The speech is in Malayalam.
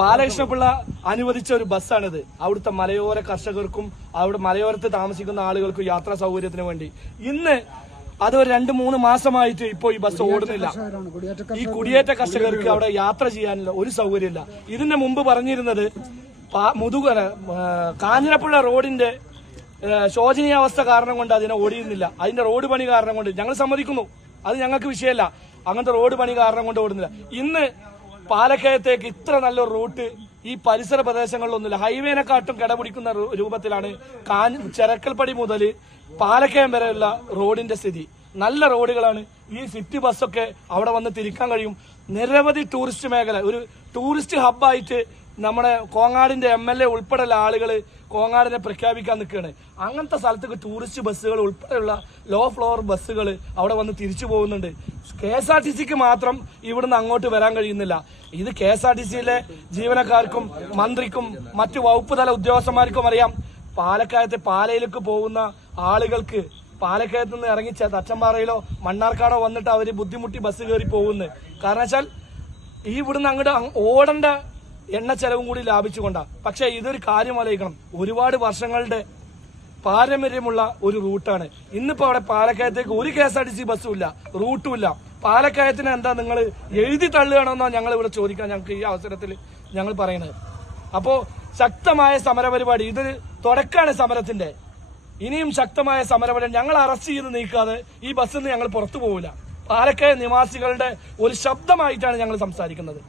ബാലകൃഷ്ണപിള്ള അനുവദിച്ച ഒരു ബസ്സാണിത്. അവിടുത്തെ മലയോര കർഷകർക്കും അവിടെ മലയോരത്ത് താമസിക്കുന്ന ആളുകൾക്കും യാത്രാ സൗകര്യത്തിന് വേണ്ടി. ഇന്ന് അതൊരു 2-3 മാസമായിട്ട് ഇപ്പോൾ ഈ ബസ് ഓടുന്നില്ല. ഈ കുടിയേറ്റ കർഷകർക്ക് അവിടെ യാത്ര ചെയ്യാനുള്ള ഒരു സൗകര്യമില്ല. ഇതിന് മുമ്പ് പറഞ്ഞിരുന്നത് കാഞ്ഞിരപ്പുഴ റോഡിന്റെ ശോചനീയാവസ്ഥ കാരണം കൊണ്ട് അതിനെ ഓടിയിരുന്നില്ല. അതിന്റെ റോഡ് പണി കാരണം കൊണ്ട് ഞങ്ങൾ സമ്മതിക്കുന്നു, അത് ഞങ്ങൾക്ക് വിഷയമല്ല. അങ്ങനത്തെ റോഡ് പണി കാരണം കൊണ്ട് ഓടുന്നില്ല. ഇന്ന് പാലക്കയത്തേക്ക് ഇത്ര നല്ലൊരു റൂട്ട് ഈ പരിസര പ്രദേശങ്ങളിലൊന്നുമില്ല. ഹൈവേനെക്കാട്ടും കിടപിടിക്കുന്ന രൂപത്തിലാണ് ചെരക്കൽപ്പടി മുതൽ പാലക്കയം വരെയുള്ള റോഡിന്റെ സ്ഥിതി. നല്ല റോഡുകളാണ്. ഈ സിറ്റി ബസ്സൊക്കെ അവിടെ വന്ന് തിരിക്കാൻ കഴിയും. നിരവധി ടൂറിസ്റ്റ് മേഖല, ഒരു ടൂറിസ്റ്റ് ഹബ്ബായിട്ട് നമ്മുടെ കോങ്ങാടിന്റെ MLA ഉൾപ്പെടെയുള്ള ആളുകൾ കോങ്ങാടിനെ പ്രഖ്യാപിക്കാൻ നിൽക്കുകയാണ്. അങ്ങനത്തെ സ്ഥലത്തേക്ക് ടൂറിസ്റ്റ് ബസ്സുകൾ ഉൾപ്പെടെയുള്ള ലോ ഫ്ലോർ ബസ്സുകൾ അവിടെ വന്ന് തിരിച്ചു പോകുന്നുണ്ട്. KSRTCക്ക് മാത്രം ഇവിടുന്ന് അങ്ങോട്ട് വരാൻ കഴിയുന്നില്ല. ഇത് KSRTCയിലെ ജീവനക്കാർക്കും മന്ത്രിക്കും മറ്റു വകുപ്പ് തല ഉദ്യോഗസ്ഥന്മാർക്കും അറിയാം. പാലക്കയത്തെ പാലയിലേക്ക് പോകുന്ന ആളുകൾക്ക് പാലക്കയത്ത് നിന്ന് ഇറങ്ങി തച്ചമ്പാറയിലോ മണ്ണാർക്കാടോ വന്നിട്ട് അവര് ബുദ്ധിമുട്ടി ബസ് കയറി പോകുന്നത്. കാരണം വെച്ചാൽ ഈ ഇവിടുന്ന് അങ്ങോട്ട് ഓടേണ്ട എണ്ണ ചെലവും കൂടി ലാഭിച്ചുകൊണ്ടാണ്. പക്ഷെ ഇതൊരു കാര്യം ആലോചിക്കണം, ഒരുപാട് വർഷങ്ങളുടെ പാരമ്പര്യമുള്ള ഒരു റൂട്ടാണ്. ഇന്നിപ്പോ അവിടെ പാലക്കയത്തേക്ക് ഒരു KSRTC ബസ്സും ഇല്ല, റൂട്ടും ഇല്ല. പാലക്കയത്തിന് എന്താ നിങ്ങൾ എഴുതി തള്ളുകയാണെന്നാണ് ഞങ്ങൾ ഇവിടെ ചോദിക്കാൻ ഞങ്ങൾക്ക് ഈ അവസരത്തിൽ ഞങ്ങൾ പറയുന്നത്. അപ്പോ ശക്തമായ സമരപരിപാടി, ഇതൊരു തുടക്കമാണ് സമരത്തിന്റെ. ഇനിയും ശക്തമായ സമരപരിപാടി. ഞങ്ങൾ അറസ്റ്റ് ചെയ്ത് നീക്കാതെ ഈ ബസ്സിൽ നിന്ന് ഞങ്ങൾ പുറത്തു പോകില്ല. പാലക്കയ നിവാസികളുടെ ഒരു ശബ്ദമായിട്ടാണ് ഞങ്ങൾ സംസാരിക്കുന്നത്.